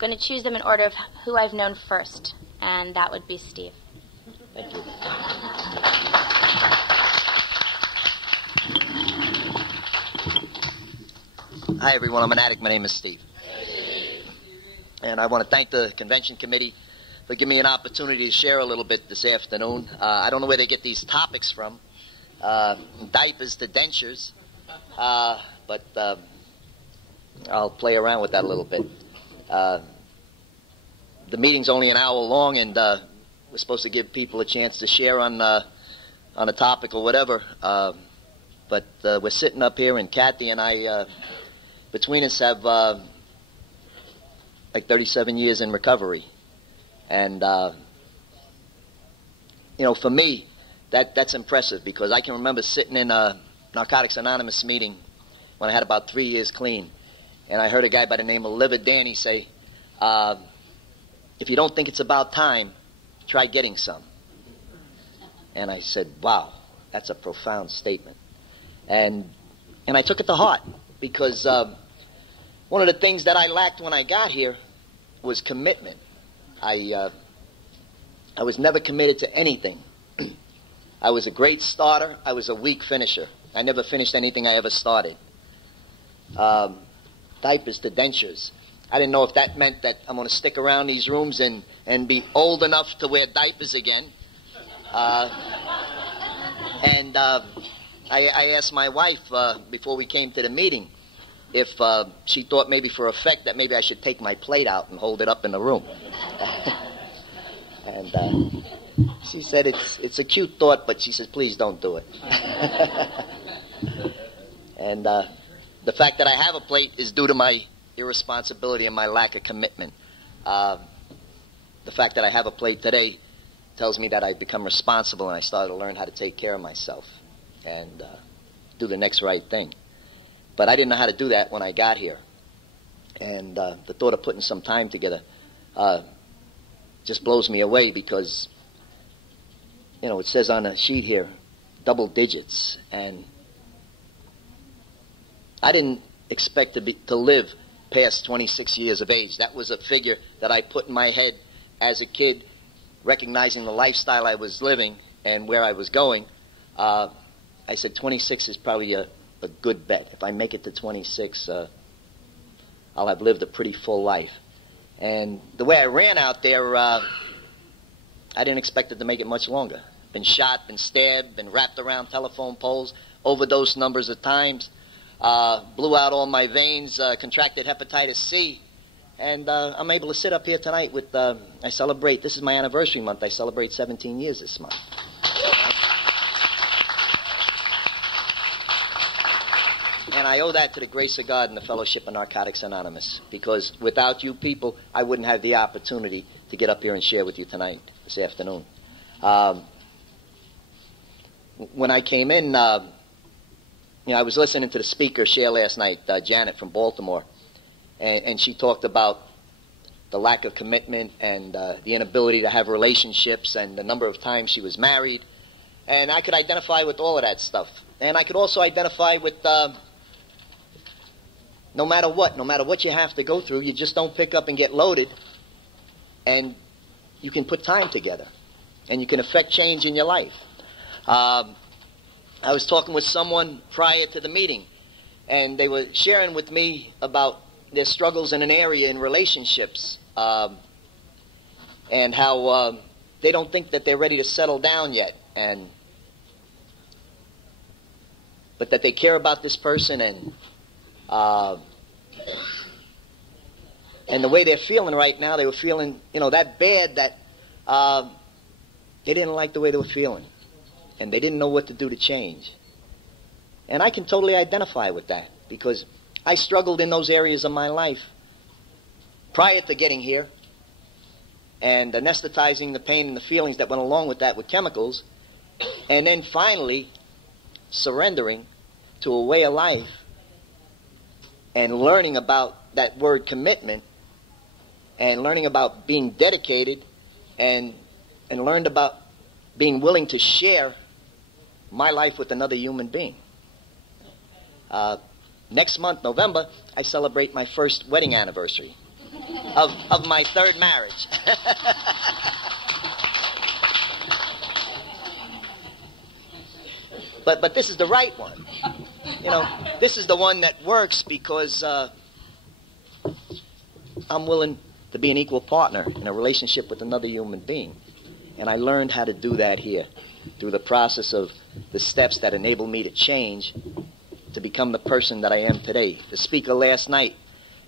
going to choose them in order of who I've known first, and that would be Steve. Thank you. Hi, everyone. I'm an addict. My name is Steve. And I want to thank the convention committee for giving me an opportunity to share a little bit this afternoon. I don't know where they get these topics from, diapers to dentures, but I'll play around with that a little bit. The meeting's only an hour long, and we're supposed to give people a chance to share on a topic or whatever. But we're sitting up here, and Kathy and I, between us, have like 37 years in recovery. And, for me, that's impressive, because I can remember sitting in a Narcotics Anonymous meeting when I had about 3 years clean. And I heard a guy by the name of Liver Danny say, if you don't think it's about time, try getting some. And I said, wow, that's a profound statement. And I took it to heart, because one of the things that I lacked when I got here was commitment. I was never committed to anything. I was a great starter. I was a weak finisher. I never finished anything I ever started. Diapers to dentures. I didn't know if that meant that I'm going to stick around these rooms and be old enough to wear diapers again. I asked my wife before we came to the meeting if she thought maybe for effect that maybe I should take my plate out and hold it up in the room. And she said it's a cute thought, but she says, please don't do it. And the fact that I have a plate is due to my irresponsibility and my lack of commitment. The fact that I have a plate today tells me that I've become responsible, and I started to learn how to take care of myself and do the next right thing. But I didn't know how to do that when I got here. And the thought of putting some time together just blows me away, because, it says on a sheet here, double digits. And I didn't expect to live past 26 years of age. That was a figure that I put in my head as a kid, recognizing the lifestyle I was living and where I was going. I said 26 is probably a good bet. If I make it to 26, I'll have lived a pretty full life. And the way I ran out there, I didn't expect it to make it much longer. Been shot, been stabbed, been wrapped around telephone poles, overdosed numbers of times, blew out all my veins, contracted hepatitis C. And I'm able to sit up here tonight with, I celebrate, this is my anniversary month, I celebrate 17 years this month. And I owe that to the grace of God and the Fellowship of Narcotics Anonymous, because without you people, I wouldn't have the opportunity to get up here and share with you tonight, this afternoon. When I came in, I was listening to the speaker share last night, Janet from Baltimore, and she talked about the lack of commitment and the inability to have relationships and the number of times she was married. And I could identify with all of that stuff. And I could also identify with no matter what you have to go through, you just don't pick up and get loaded, and you can put time together, and you can affect change in your life. I was talking with someone prior to the meeting, and they were sharing with me about their struggles in an area in relationships, and how they don't think that they're ready to settle down yet, but that they care about this person, and the way they're feeling right now, they were feeling, that bad that they didn't like the way they were feeling. And they didn't know what to do to change. And I can totally identify with that, because I struggled in those areas of my life prior to getting here, and anesthetizing the pain and the feelings that went along with that with chemicals, and then finally surrendering to a way of life and learning about that word commitment, and learning about being dedicated, and learned about being willing to share my life with another human being. Next month, November, I celebrate my first wedding anniversary. of my third marriage. But this is the right one. You know, this is the one that works because I'm willing to be an equal partner in a relationship with another human being. And I learned how to do that here through the process of the steps that enable me to change to become the person that I am today. The speaker last night,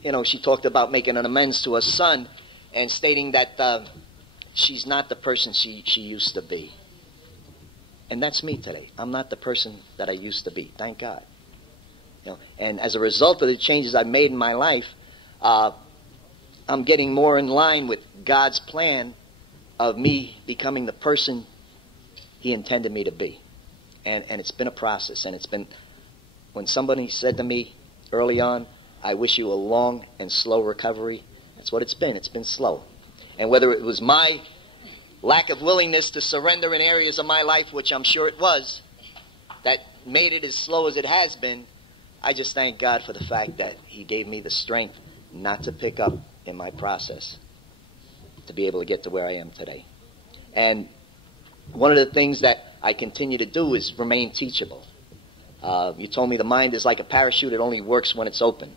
you know, she talked about making an amends to her son and stating that she's not the person she used to be. And that's me today. I'm not the person that I used to be. Thank God. You know, and as a result of the changes I've made in my life, I'm getting more in line with God's plan of me becoming the person He intended me to be. And it's been a process. And it's been, when somebody said to me early on, I wish you a long and slow recovery, that's what it's been. It's been slow. And whether it was my lack of willingness to surrender in areas of my life, which I'm sure it was, that made it as slow as it has been, I just thank God for the fact that He gave me the strength not to pick up in my process to be able to get to where I am today. And one of the things that I continue to do is remain teachable. You told me the mind is like a parachute. It only works when it's open.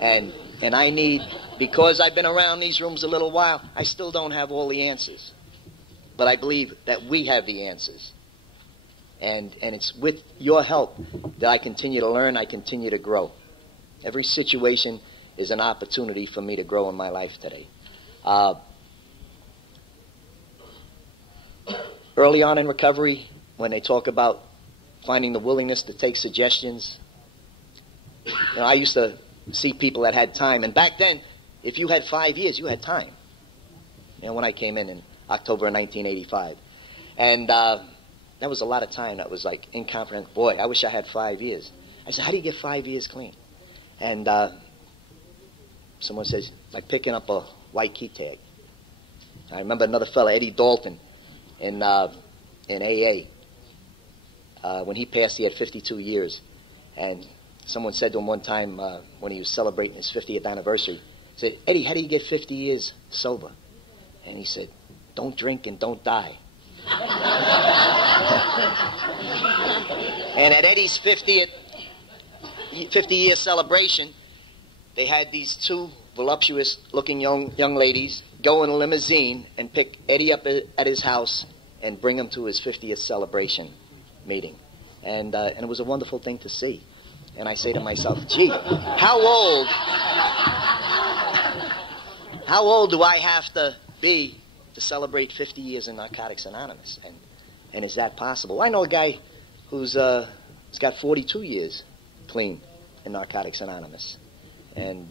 And I need, because I've been around these rooms a little while, I still don't have all the answers. But I believe that we have the answers. And it's with your help that I continue to learn, I continue to grow. Every situation is an opportunity for me to grow in my life today. Early on in recovery, when they talk about finding the willingness to take suggestions, you know, I used to see people that had time. And back then, if you had 5 years, you had time. You know, when I came in October of 1985. And that was a lot of time. That was like incomprehensible. Boy, I wish I had 5 years. I said, how do you get 5 years clean? And someone says, like picking up a white key tag. I remember another fella, Eddie Dalton, in AA. When he passed, he had 52 years. And someone said to him one time when he was celebrating his 50th anniversary, he said, Eddie, how do you get 50 years sober? And he said, don't drink and don't die. And at Eddie's 50-year celebration, they had these two voluptuous-looking young ladies go in a limousine and pick Eddie up at his house and bring him to his 50th celebration meeting. And it was a wonderful thing to see. And I say to myself, gee, how old do I have to be to celebrate 50 years in Narcotics Anonymous? And is that possible? I know a guy who's got 42 years clean in Narcotics Anonymous. And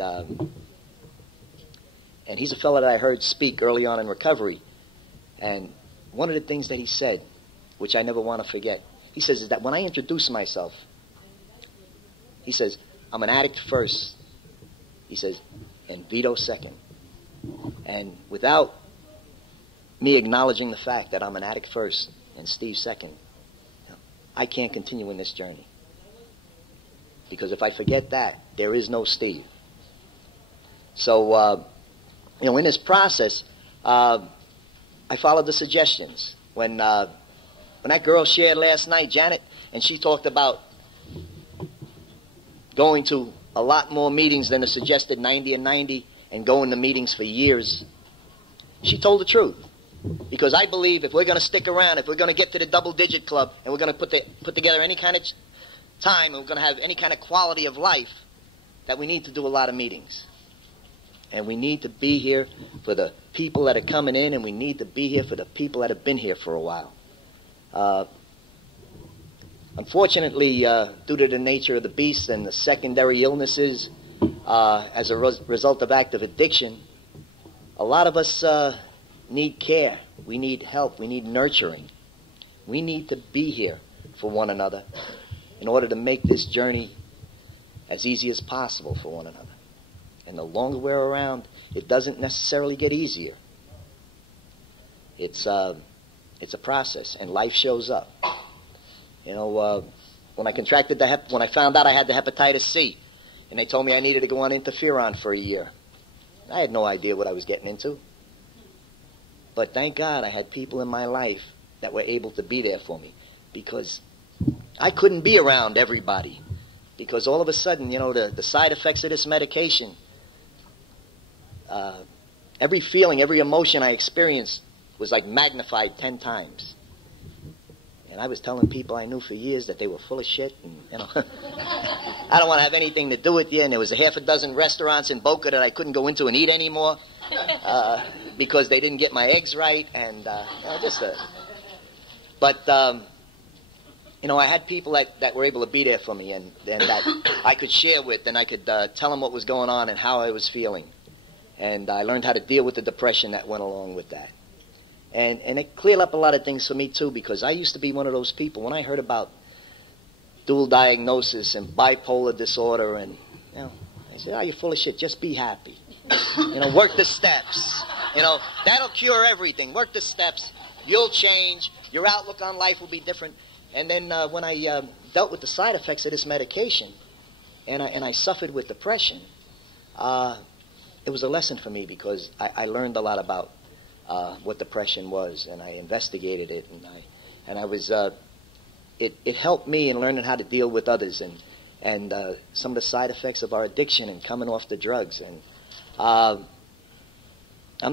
he's a fellow that I heard speak early on in recovery. And one of the things that he said, which I never want to forget, he says is that when I introduce myself, he says, I'm an addict first. He says, and Vito second. And without me acknowledging the fact that I'm an addict first and Steve second, I can't continue in this journey. Because if I forget that, there is no Steve. So, in this process, I followed the suggestions. When that girl shared last night, Janet, and she talked about going to a lot more meetings than the suggested 90 and 90 and going to meetings for years, she told the truth. Because I believe if we're going to stick around, if we're going to get to the double-digit club, and we're going to put together any kind of time, and we're going to have any kind of quality of life, that we need to do a lot of meetings. And we need to be here for the people that are coming in, and we need to be here for the people that have been here for a while. Unfortunately, due to the nature of the beast and the secondary illnesses, as a result of active addiction, a lot of us need care. We need help. We need nurturing. We need to be here for one another in order to make this journey as easy as possible for one another. And the longer we're around, it doesn't necessarily get easier. It's a process, and life shows up. When I contracted when I found out I had the hepatitis C, and they told me I needed to go on interferon for a year. I had no idea what I was getting into. But thank God I had people in my life that were able to be there for me, because I couldn't be around everybody. Because all of a sudden, the side effects of this medication, every feeling, every emotion I experienced was like magnified 10 times. And I was telling people I knew for years that they were full of shit. And, I don't want to have anything to do with you. And there was a half a dozen restaurants in Boca that I couldn't go into and eat anymore because they didn't get my eggs right. And, I had people that were able to be there for me and that I could share with, and I could tell them what was going on and how I was feeling. And I learned how to deal with the depression that went along with that. And it cleared up a lot of things for me, too, because I used to be one of those people. When I heard about dual diagnosis and bipolar disorder, and, I said, you're full of shit. Just be happy. Work the steps. That'll cure everything. Work the steps. You'll change. Your outlook on life will be different. And then when I dealt with the side effects of this medication, and I suffered with depression, it was a lesson for me, because I learned a lot about what depression was, and I investigated it, and I was it helped me in learning how to deal with others and some of the side effects of our addiction and coming off the drugs. And I'm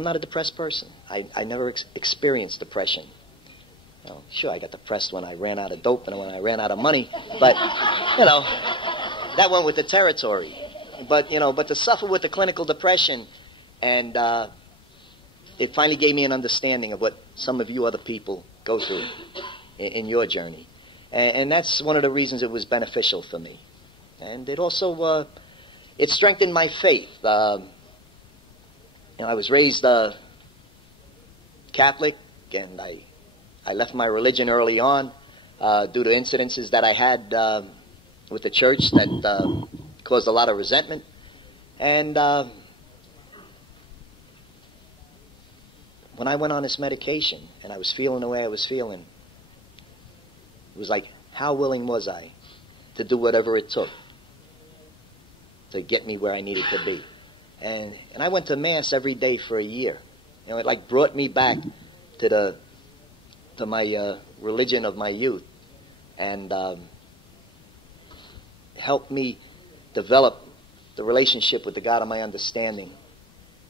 not a depressed person. I never experienced depression. Sure, I got depressed when I ran out of dope and when I ran out of money, but that went with the territory. But to suffer with the clinical depression, and it finally gave me an understanding of what some of you other people go through in your journey. And that's one of the reasons it was beneficial for me. And it also, it strengthened my faith. I was raised Catholic, and I left my religion early on due to incidences that I had with the church that caused a lot of resentment. And when I went on this medication and I was feeling the way I was feeling, it was like, how willing was I to do whatever it took to get me where I needed to be? And I went to Mass every day for a year. It like brought me back to my religion of my youth, and helped me develop the relationship with the God of my understanding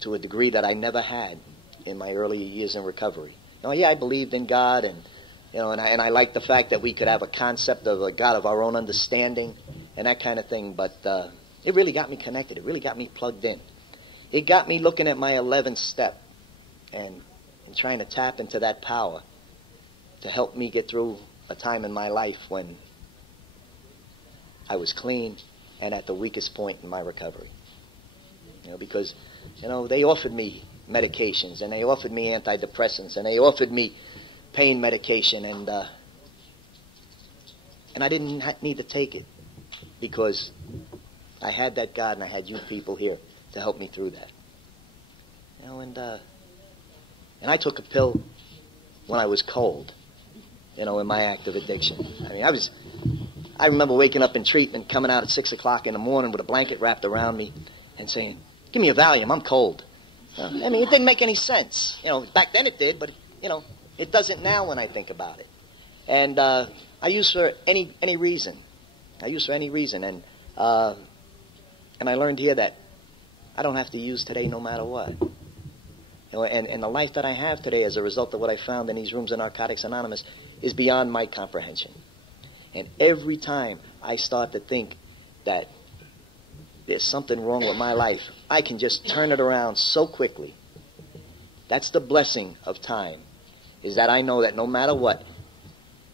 to a degree that I never had in my early years in recovery. I believed in God, and I liked the fact that we could have a concept of a God of our own understanding and that kind of thing. But it really got me connected. It really got me plugged in. It got me looking at my 11th step and trying to tap into that power to help me get through a time in my life when I was clean and at the weakest point in my recovery. Because they offered me medications, and they offered me antidepressants, and they offered me pain medication, and I didn't need to take it, because I had that God, and I had you people here to help me through that. And I took a pill when I was cold, in my active addiction. I remember waking up in treatment, coming out at 6 o'clock in the morning with a blanket wrapped around me and saying, "Give me a Valium, I'm cold." It didn't make any sense. Back then it did, but, it doesn't now when I think about it. And I use for any reason. I use for any reason. And I learned here that I don't have to use today no matter what. And the life that I have today as a result of what I found in these rooms of Narcotics Anonymous is beyond my comprehension. And every time I start to think that there's something wrong with my life, I can just turn it around so quickly. That's the blessing of time, is that I know that no matter what,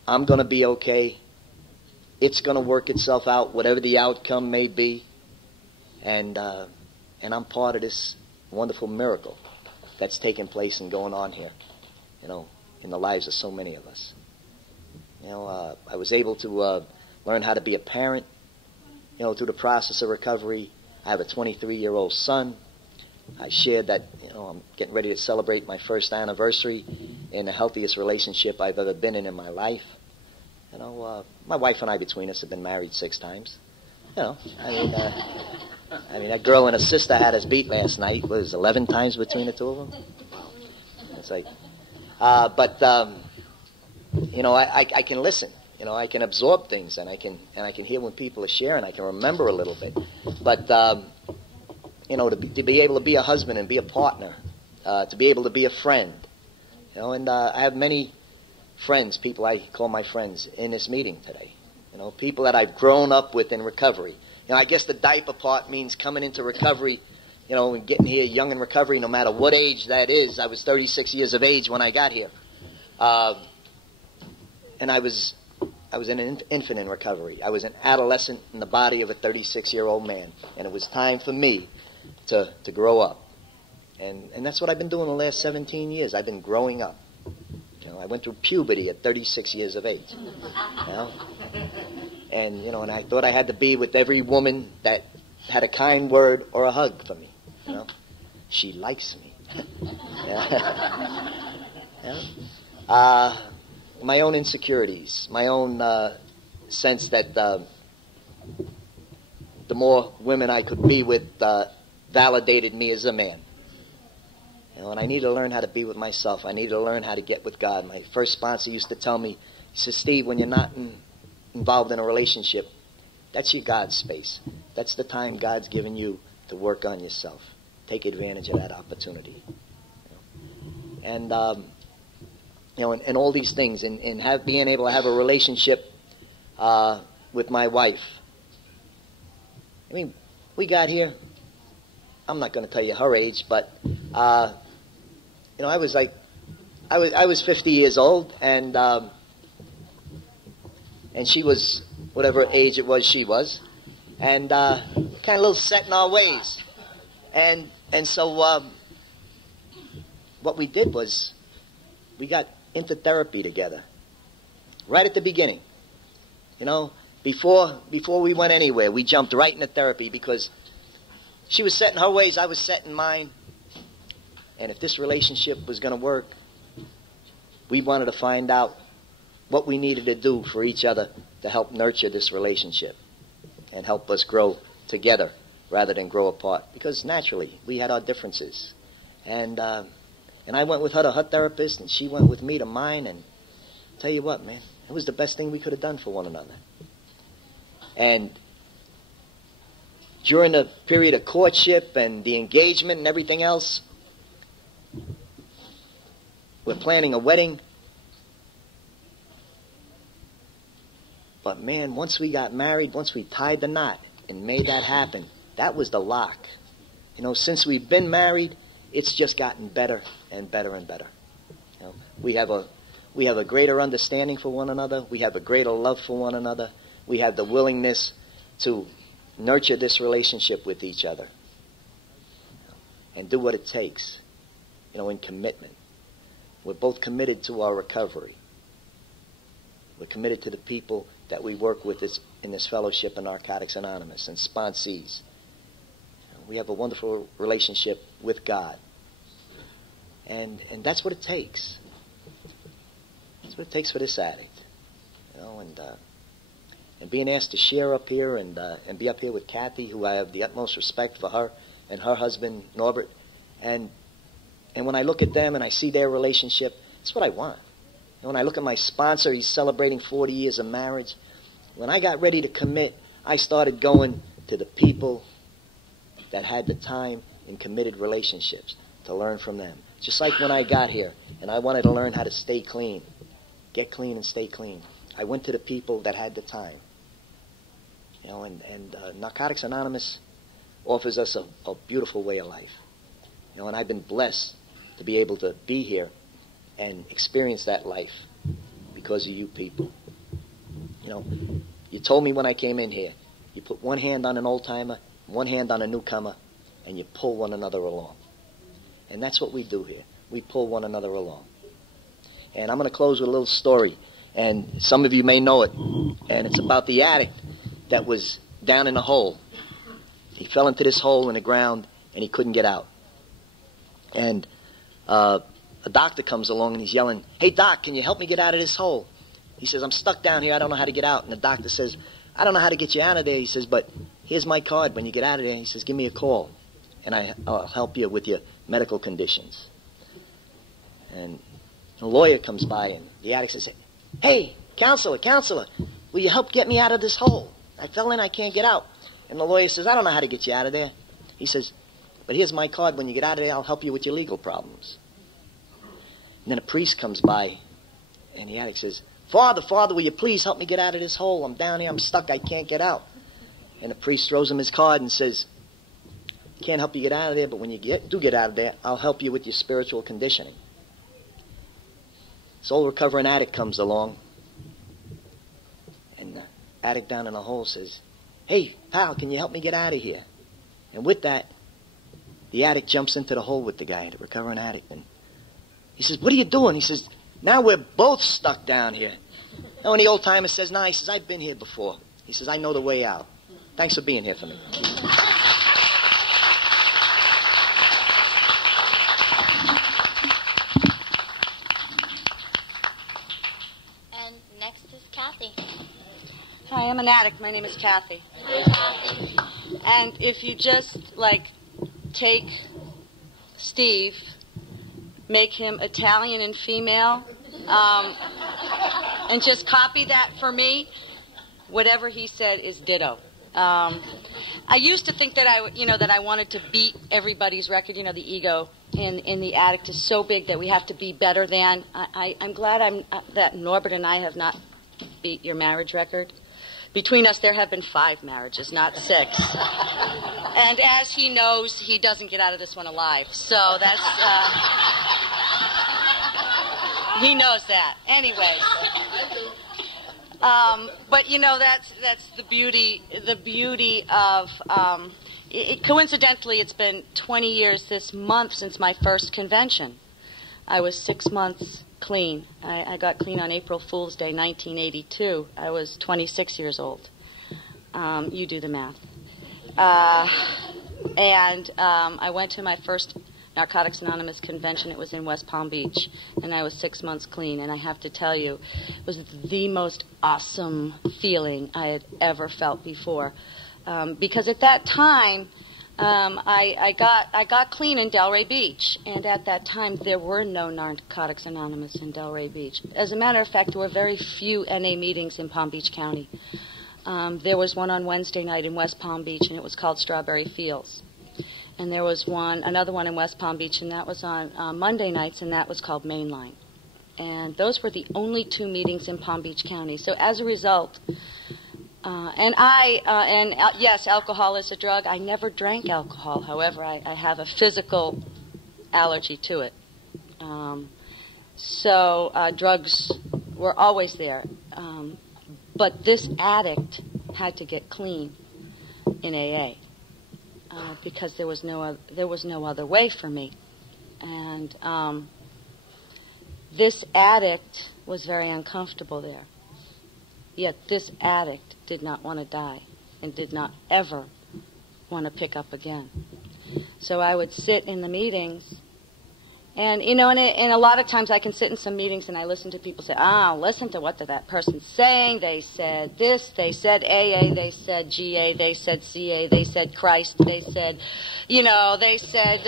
I'm going to be okay. It's going to work itself out, whatever the outcome may be. And I'm part of this wonderful miracle that's taking place and going on here, in the lives of so many of us. I was able to learn how to be a parent, through the process of recovery. I have a 23-year-old son. I shared that, I'm getting ready to celebrate my first anniversary in the healthiest relationship I've ever been in my life. My wife and I between us have been married 6 times. I mean, that girl and her sister had us beat last night. What was it, 11 times between the two of them? It's like, you know, I can listen. You know, I can absorb things, and I can hear when people are sharing. I can remember a little bit. But you know, to be able to be a husband and be a partner, to be able to be a friend, you know, and I have many friends, people I call my friends, in this meeting today. You know, people that I've grown up with in recovery. You know, I guess the diaper part means coming into recovery, you know, and getting here young in recovery, no matter what age that is. I was 36 years of age when I got here. And I was an infant in recovery. I was an adolescent in the body of a 36-year-old man. And it was time for me to grow up. And that's what I've been doing the last 17 years. I've been growing up. You know, I went through puberty at 36 years of age. You know? And, you know, and I thought I had to be with every woman that had a kind word or a hug for me. You know? She likes me. Yeah. Yeah. My own insecurities, my own sense that the more women I could be with validated me as a man. You know, and I needed to learn how to be with myself. I needed to learn how to get with God. My first sponsor used to tell me, he said, Steve, when you're not involved in a relationship, that's your God space. That's the time God's given you to work on yourself. Take advantage of that opportunity. You know? And you know, and all these things, and being able to have a relationship with my wife. I mean, we got here. I'm not going to tell you her age, but you know, I was 50 years old, and she was whatever age it was she was, and kind of a little set in our ways, and so what we did was we got into therapy together right at the beginning. You know, before we went anywhere, we jumped right into therapy because she was set in her ways, I was set in mine. And if this relationship was going to work, we wanted to find out what we needed to do for each other to help nurture this relationship and help us grow together rather than grow apart. Because naturally, we had our differences. And I went with her to her therapist, and she went with me to mine. And tell you what, man, it was the best thing we could have done for one another. And during the period of courtship and the engagement and everything else, we're planning a wedding. But man, once we got married, once we tied the knot and made that happen, that was the lock. You know, since we've been married, it's just gotten better and better and better. You know, we have a greater understanding for one another. We have a greater love for one another. We have the willingness to nurture this relationship with each other, you know, and do what it takes, you know, in commitment. We're both committed to our recovery. We're committed to the people that we work with in this fellowship in Narcotics Anonymous and sponsees. You know, we have a wonderful relationship with God. And that's what it takes. That's what it takes for this addict. You know, and being asked to share up here and be up here with Kathy, who I have the utmost respect for her and her husband, Norbert. And when I look at them and I see their relationship, it's what I want. And when I look at my sponsor, he's celebrating 40 years of marriage. When I got ready to commit, I started going to the people that had the time in committed relationships to learn from them. Just like when I got here and I wanted to learn how to stay clean, get clean and stay clean. I went to the people that had the time. You know, and Narcotics Anonymous offers us a beautiful way of life. You know, and I've been blessed to be able to be here and experience that life because of you people. You know, you told me when I came in here, you put one hand on an old-timer, one hand on a newcomer, and you pull one another along. And that's what we do here. We pull one another along. And I'm going to close with a little story. And some of you may know it. And it's about the addict that was down in a hole. He fell into this hole in the ground, and he couldn't get out. And a doctor comes along, and he's yelling, "Hey, doc, can you help me get out of this hole?" He says, "I'm stuck down here. I don't know how to get out." And the doctor says, I don't know how to get you out of there. He says, but here's my card. When you get out of there, he says, give me a call, and I'll help you with your medical conditions. And a lawyer comes by, and the addict says, hey, counselor, will you help get me out of this hole? I fell in, I can't get out. And the lawyer says, I don't know how to get you out of there. He says, but here's my card. When you get out of there, I'll help you with your legal problems. And then a priest comes by, and the addict says, Father, will you please help me get out of this hole? I'm down here, I'm stuck, I can't get out. And the priest throws him his card and says, can't help you get out of there, but when you do get out of there, I'll help you with your spiritual conditioning. This old recovering addict comes along, and the addict down in the hole says, hey, pal, can you help me get out of here? And with that, the addict jumps into the hole with the guy, the recovering addict, and he says, what are you doing? He says, now we're both stuck down here. And the old timer says, he says, I've been here before. He says, I know the way out. Thanks for being here for me. And next is Kathy. Hi, I'm an addict. My name is Kathy. And if you just, take Steve, make him Italian and female, and just copy that for me, whatever he said is ditto. I used to think that I wanted to beat everybody's record. The ego in the addict is so big that we have to be better than. I'm glad that Norbert and I have not beat your marriage record. Between us, there have been 5 marriages, not 6. And as he knows, he doesn't get out of this one alive. So that's, he knows that. Anyways. But that's the beauty of, coincidentally, it's been 20 years this month since my first convention. I was 6 months clean. I got clean on April Fool's Day, 1982. I was 26 years old. You do the math. And I went to my first Narcotics Anonymous convention. It was in West Palm Beach, and I was 6 months clean. And I have to tell you, it was the most awesome feeling I had ever felt before. Because at that time, I got clean in Delray Beach, and at that time there were no Narcotics Anonymous in Delray Beach. As a matter of fact, there were very few NA meetings in Palm Beach County. There was one on Wednesday night in West Palm Beach, and it was called Strawberry Fields. And there was another one in West Palm Beach, and that was on Monday nights, and that was called Mainline. And those were the only 2 meetings in Palm Beach County. So as a result, yes, alcohol is a drug. I never drank alcohol. However, I have a physical allergy to it. So drugs were always there. But this addict had to get clean in AA because there was no other way for me. And this addict was very uncomfortable there. Yet this addict did not want to die and did not ever want to pick up again. So I would sit in the meetings, and and a lot of times I can sit in some meetings and I listen to people say, listen to what that person's saying. They said this, they said AA, they said GA, they said CA, they said Christ, they said, they said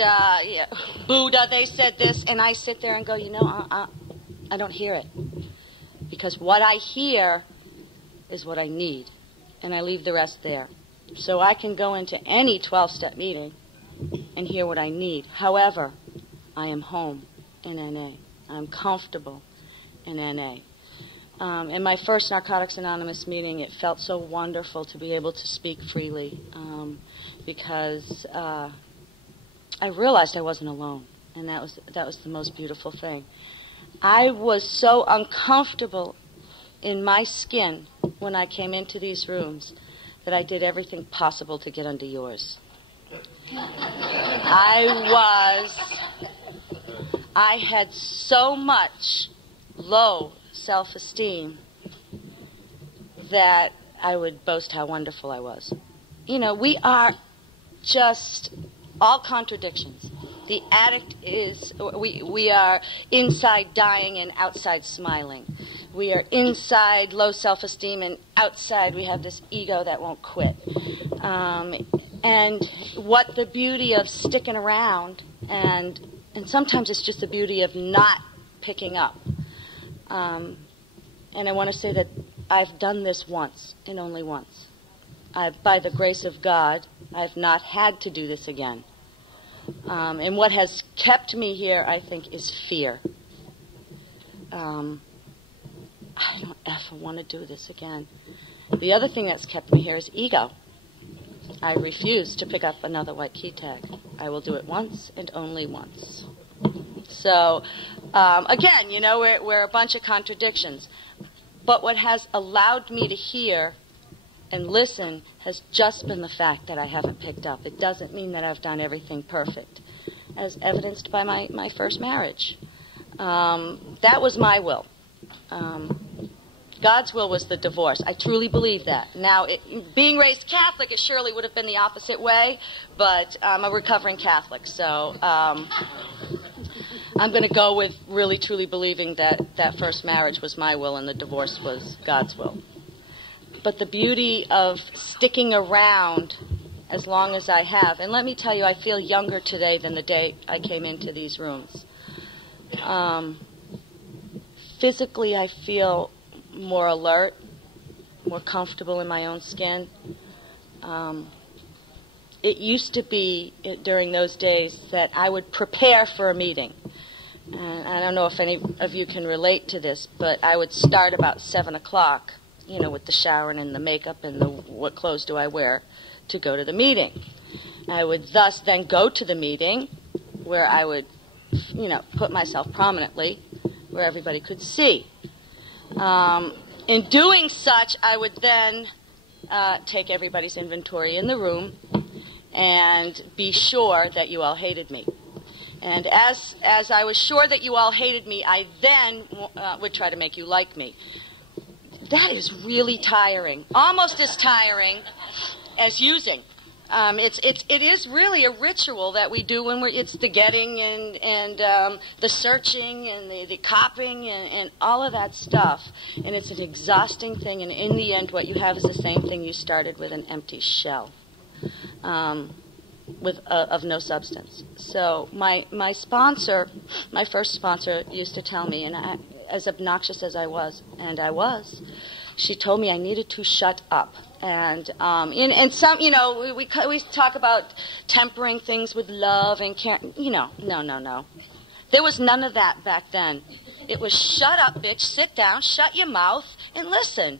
Buddha, they said this, and I sit there and go, I don't hear it. Because what I hear is what I need, and I leave the rest there. So I can go into any 12-step meeting and hear what I need. However, I am home in NA. I'm comfortable in NA. In my first Narcotics Anonymous meeting, it felt so wonderful to be able to speak freely because I realized I wasn't alone, and that was the most beautiful thing. I was so uncomfortable in my skin when I came into these rooms that I did everything possible to get under yours. I had so much low self-esteem that I would boast how wonderful I was. We are just all contradictions. The addict is, we are inside dying and outside smiling. we are inside low self-esteem, and outside we have this ego that won't quit. And what the beauty of sticking around, and sometimes it's just the beauty of not picking up. And I want to say that I've done this once, and only once. By the grace of God, I've not had to do this again. And what has kept me here, I think, is fear. I don't ever want to do this again. The other thing that's kept me here is ego. I refuse to pick up another white key tag. I will do it once and only once. So, again, we're a bunch of contradictions. But what has allowed me to hear and listen has just been the fact that I haven't picked up. It doesn't mean that I've done everything perfect, as evidenced by my first marriage. That was my will. God's will was the divorce. I truly believe that. Now, being raised Catholic, it surely would have been the opposite way, but I'm a recovering Catholic, so I'm going to go with really truly believing that first marriage was my will and the divorce was God's will. But the beauty of sticking around as long as I have, and let me tell you, I feel younger today than the day I came into these rooms. Physically, I feel more alert, more comfortable in my own skin. It used to be during those days that I would prepare for a meeting. And I don't know if any of you can relate to this, but I would start about 7 o'clock, with the showering and the makeup and what clothes do I wear to go to the meeting. I would thus then go to the meeting where I would, put myself prominently where everybody could see. In doing such, I would then take everybody's inventory in the room and be sure that you all hated me. And as I was sure that you all hated me, I then would try to make you like me. That is really tiring, almost as tiring as using. It is really a ritual that we do when it's the getting and the searching and the copying and all of that stuff. And it's an exhausting thing. And in the end, what you have is the same thing you started with, an empty shell of no substance. So my sponsor, my first sponsor, used to tell me, and as obnoxious as I was, she told me I needed to shut up. And some, we talk about tempering things with love and care. No. There was none of that back then. It was shut up, bitch, sit down, shut your mouth, and listen.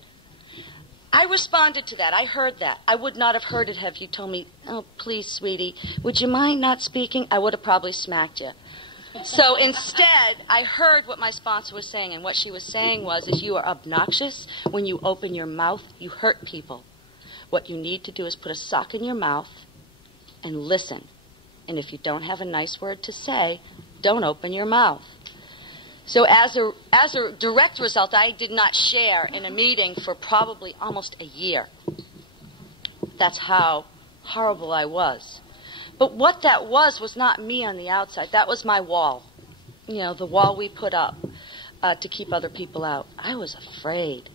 I responded to that. I heard that. I would not have heard it have you told me, oh, please, sweetie, would you mind not speaking? I would have probably smacked you. So instead, I heard what my sponsor was saying, and what she was saying is you are obnoxious. When you open your mouth, you hurt people. What you need to do is put a sock in your mouth and listen. And if you don't have a nice word to say, don't open your mouth. So as a direct result, I did not share in a meeting for probably almost a year. That's how horrible I was. But what that was not me on the outside. That was my wall. The wall we put up to keep other people out. I was afraid.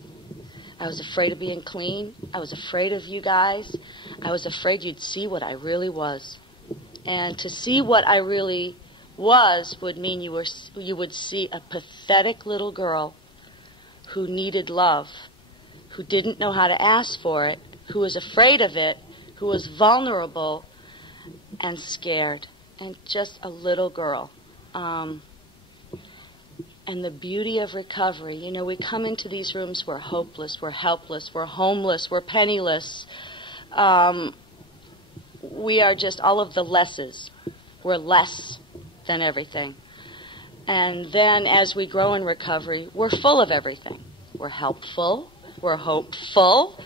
I was afraid of being clean. I was afraid of you guys. I was afraid you'd see what I really was. And to see what I really was would mean you would see a pathetic little girl who needed love, who didn't know how to ask for it, who was afraid of it, who was vulnerable and scared, and just a little girl. And the beauty of recovery, we come into these rooms, we're hopeless, we're helpless, we're homeless, we're penniless. We are just all of the lesses. We're less than everything. And then as we grow in recovery, we're full of everything. We're helpful, we're hopeful.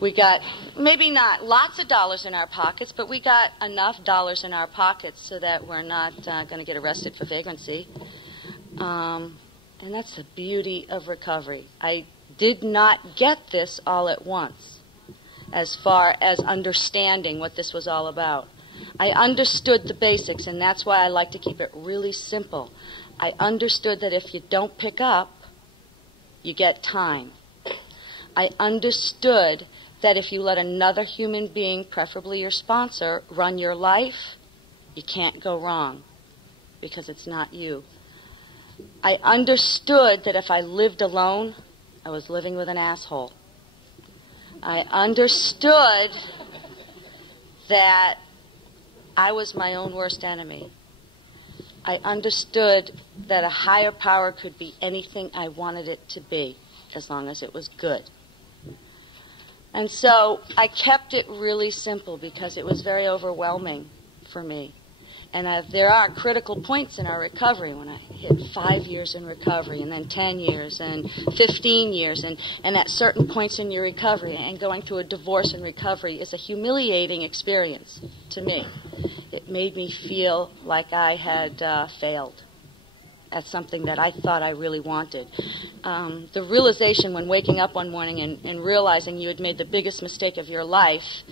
We got maybe not lots of dollars in our pockets, but we got enough dollars in our pockets so that we're not going to get arrested for vagrancy. And that's the beauty of recovery. I did not get this all at once as far as understanding what this was all about. I understood the basics, and that's why I like to keep it really simple. I understood that if you don't pick up, You get time. I understood that if you let another human being, preferably your sponsor, run your life, you can't go wrong because it's not you. I understood that if I lived alone, I was living with an asshole. I understood that I was my own worst enemy. I understood that a higher power could be anything I wanted it to be, as long as it was good. And so I kept it really simple because it was very overwhelming for me. And there are critical points in our recovery when I hit 5 years in recovery and then 10 years and 15 years and at certain points in your recovery, and going through a divorce in recovery is a humiliating experience to me. It made me feel like I had failed at something that I thought I really wanted. The realization when waking up one morning and realizing you had made the biggest mistake of your life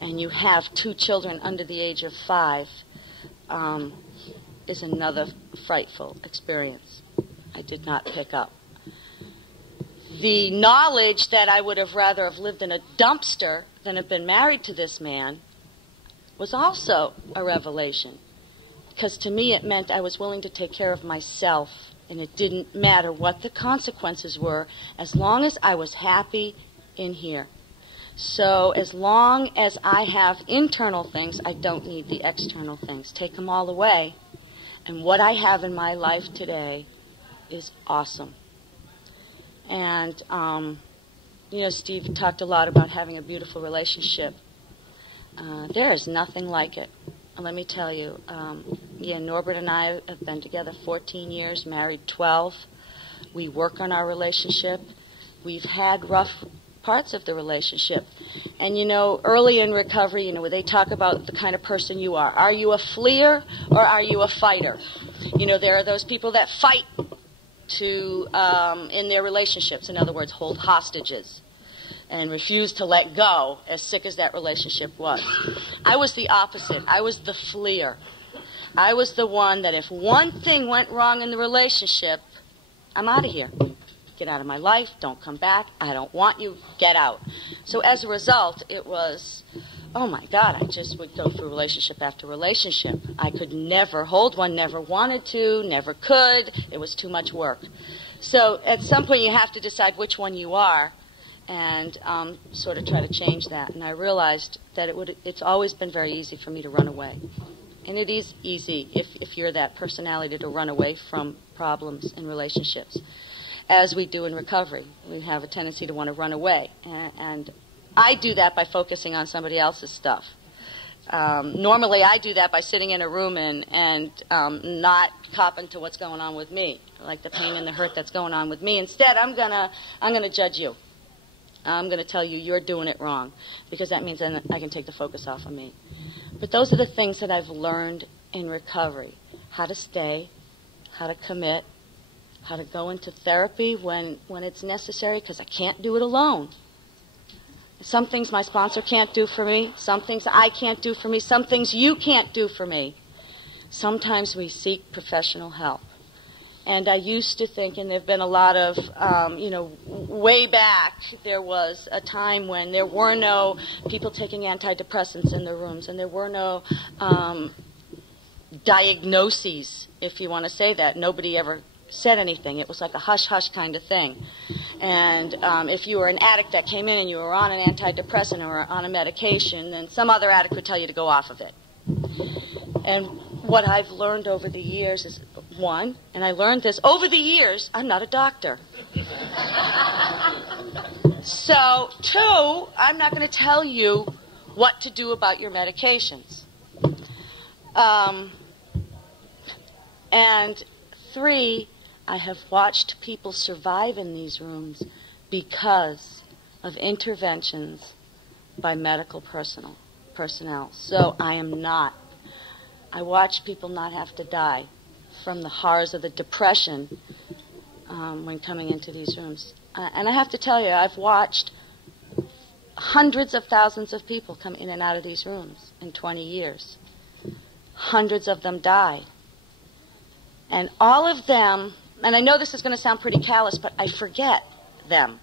and you have 2 children under the age of 5 is another frightful experience I did not pick up. The knowledge that I would have rather have lived in a dumpster than have been married to this man was also a revelation. Because to me it meant I was willing to take care of myself, and it didn't matter what the consequences were as long as I was happy in here. So as long as I have internal things, I don't need the external things. Take them all away, and what I have in my life today is awesome. And, Steve talked a lot about having a beautiful relationship. There is nothing like it. Let me tell you, Norbert and I have been together 14 years, married 12. We work on our relationship. We've had rough parts of the relationship. And, early in recovery, where they talk about the kind of person you are. Are you a fleer or are you a fighter? There are those people that fight in their relationships. In other words, hold hostages and refuse to let go, as sick as that relationship was. I was the opposite. I was the fleer. I was the one that if one thing went wrong in the relationship, I'm out of here. Get out of my life. Don't come back. I don't want you. Get out. So as a result, it was, oh my God, I just would go through relationship after relationship. I could never hold one, never wanted to, never could. It was too much work. So at some point you have to decide which one you are, and sort of try to change that. And I realized that it's always been very easy for me to run away. And it is easy if you're that personality to run away from problems in relationships, as we do in recovery. We have a tendency to want to run away. And I do that by focusing on somebody else's stuff. Normally I do that by sitting in a room and not copping to what's going on with me, like the pain and the hurt that's going on with me. Instead, I'm gonna judge you. I'm going to tell you you're doing it wrong, because that means then I can take the focus off of me. But those are the things that I've learned in recovery. How to stay, how to commit, how to go into therapy when it's necessary, because I can't do it alone. Some things my sponsor can't do for me, some things I can't do for me, some things you can't do for me. Sometimes we seek professional help. And I used to think, and there have been a lot of, way back, there was a time when there were no people taking antidepressants in the rooms, and there were no diagnoses, if you want to say that. Nobody ever said anything. It was like a hush-hush kind of thing. And if you were an addict that came in and you were on an antidepressant or on a medication, then some other addict would tell you to go off of it. And what I've learned over the years is, one, and I learned this over the years, I'm not a doctor. So, two, I'm not going to tell you what to do about your medications. And three, I have watched people survive in these rooms because of interventions by medical personnel. So I am not. I watch people not have to die from the horrors of the depression when coming into these rooms. And I have to tell you, I've watched hundreds of thousands of people come in and out of these rooms in 20 years. Hundreds of them die. And all of them, and I know this is going to sound pretty callous, but I forget them.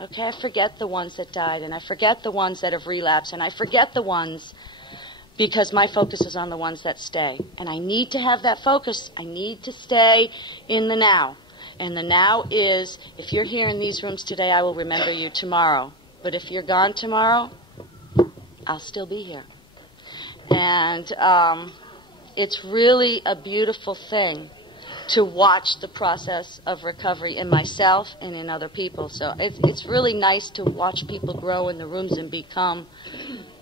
Okay, I forget the ones that died, and I forget the ones that have relapsed, and I forget the ones because my focus is on the ones that stay. And I need to have that focus. I need to stay in the now. And the now is, if you're here in these rooms today, I will remember you tomorrow. But if you're gone tomorrow, I'll still be here. And it's really a beautiful thing to watch the process of recovery in myself and in other people. So it's really nice to watch people grow in the rooms and become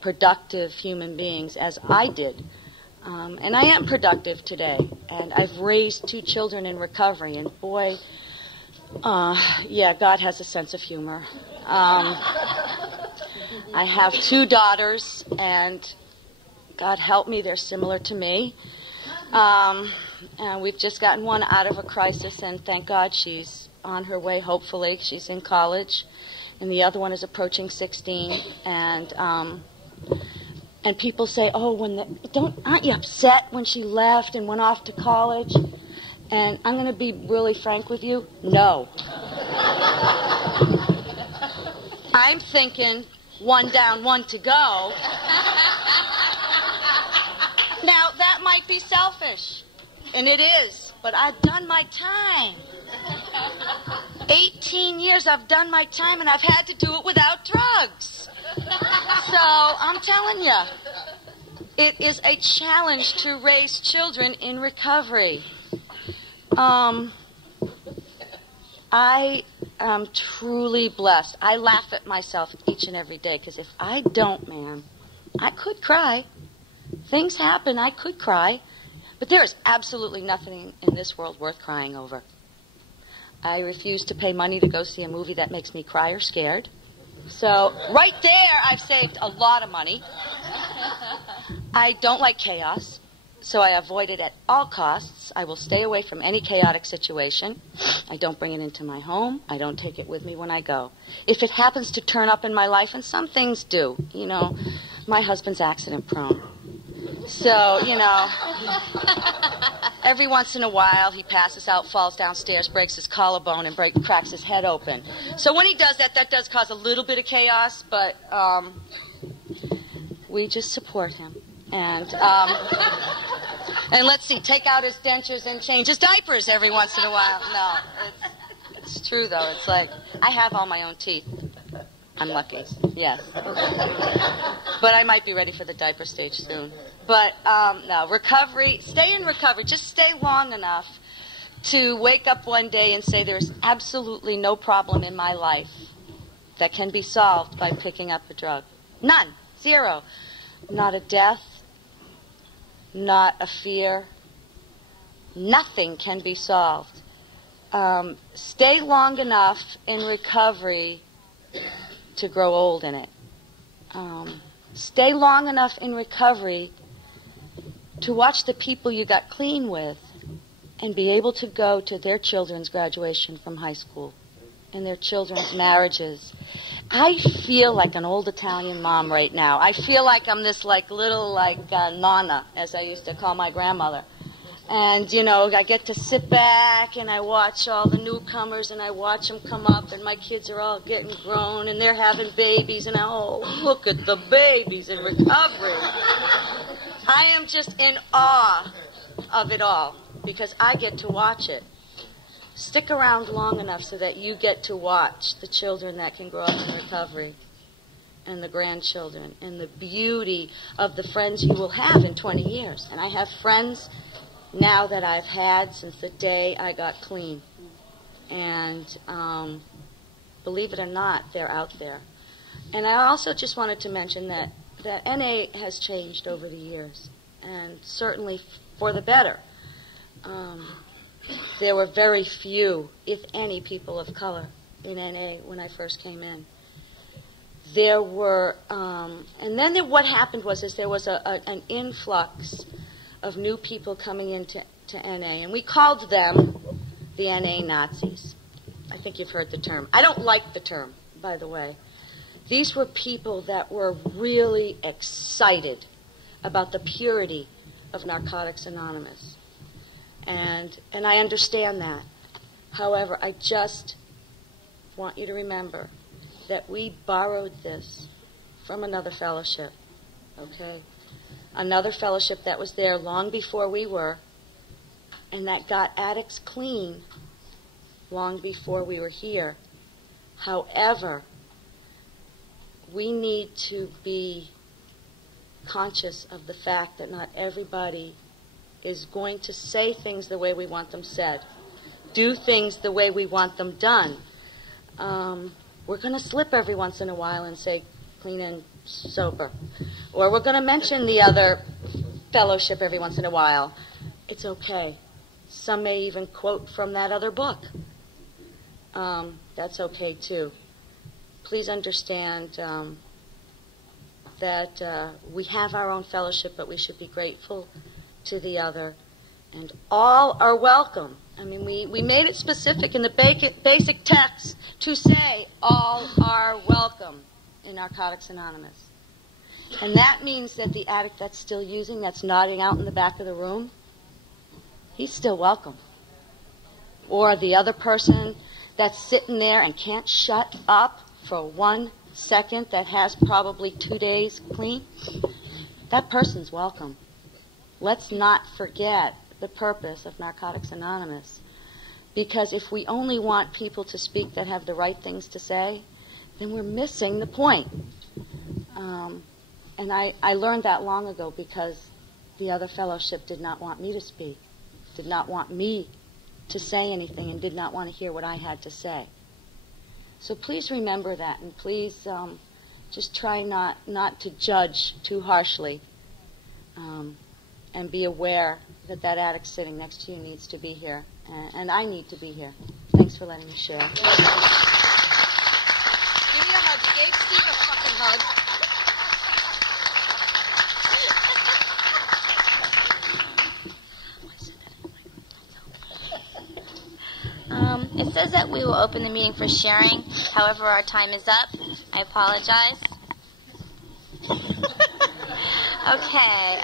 productive human beings, as I did. And I am productive today. And I've raised 2 children in recovery. And boy, yeah, God has a sense of humor. I have 2 daughters, and God help me, they're similar to me. And we've just gotten one out of a crisis, and thank God she's on her way, hopefully. She's in college. And the other one is approaching 16. And people say, oh, aren't you upset when she left and went off to college? And I'm going to be really frank with you. No. I'm thinking, 1 down, 1 to go. Now, that might be selfish, and it is, but I've done my time. 18 years I've done my time, and I've had to do it without drugs. So, I'm telling you, it is a challenge to raise children in recovery. I am truly blessed. I laugh at myself each and every day, because if I don't, man, I could cry. Things happen, I could cry. But there is absolutely nothing in this world worth crying over. I refuse to pay money to go see a movie that makes me cry or scared. So, right there, I've saved a lot of money. I don't like chaos, so I avoid it at all costs. I will stay away from any chaotic situation. I don't bring it into my home. I don't take it with me when I go. If it happens to turn up in my life, and some things do, my husband's accident prone. So, every once in a while he passes out, falls downstairs, breaks his collarbone, and cracks his head open. So when he does that, that does cause a little bit of chaos, but we just support him. And let's see, take out his dentures and change his diapers every once in a while. No, it's true, though. It's like, I have all my own teeth. I'm lucky, yes. But I might be ready for the diaper stage soon. But, no, recovery, stay in recovery. Just stay long enough to wake up one day and say there's absolutely no problem in my life that can be solved by picking up a drug. None. 0. Not a death. Not a fear. Nothing can be solved. Stay long enough in recovery to grow old in it. Stay long enough in recovery to watch the people you got clean with and be able to go to their children's graduation from high school and their children's marriages. I feel like an old Italian mom right now. I feel like I'm this little nonna, as I used to call my grandmother. And, I get to sit back and I watch all the newcomers and I watch them come up, and my kids are all getting grown and they're having babies, and look at the babies in recovery. I am just in awe of it all because I get to watch it. Stick around long enough so that you get to watch the children that can grow up in recovery and the grandchildren and the beauty of the friends you will have in 20 years. And I have friends now that I've had since the day I got clean. And believe it or not, they're out there. And I also just wanted to mention that NA has changed over the years, and certainly for the better. There were very few, if any, people of color in NA when I first came in. There were, and then what happened was there was an influx of new people coming into NA, and we called them the NA Nazis. I think you've heard the term. I don't like the term, by the way. These were people that were really excited about the purity of Narcotics Anonymous. And I understand that. However, I just want you to remember that we borrowed this from another fellowship, okay? Another fellowship that was there long before we were, and that got addicts clean long before we were here. However, we need to be conscious of the fact that not everybody is going to say things the way we want them said, do things the way we want them done. We're going to slip every once in a while and say clean and sober. Or we're going to mention the other fellowship every once in a while. It's okay. Some may even quote from that other book. That's okay too. Please understand that we have our own fellowship, but we should be grateful to the other. And all are welcome. I mean, we made it specific in the basic text to say all are welcome in Narcotics Anonymous. And that means that the addict that's still using, that's nodding out in the back of the room, he's still welcome. Or the other person that's sitting there and can't shut up for 1 second, that has probably 2 days clean, that person's welcome. Let's not forget the purpose of Narcotics Anonymous. Because if we only want people to speak that have the right things to say, then we're missing the point. And I learned that long ago because the other fellowship did not want me to speak, did not want me to say anything, and did not want to hear what I had to say. So please remember that, and please just try not to judge too harshly, and be aware that that addict sitting next to you needs to be here, and I need to be here. Thanks for letting me share. Give me a hug. You gave Steve a fucking hug. It says that we will open the meeting for sharing. However, our time is up. I apologize. Okay.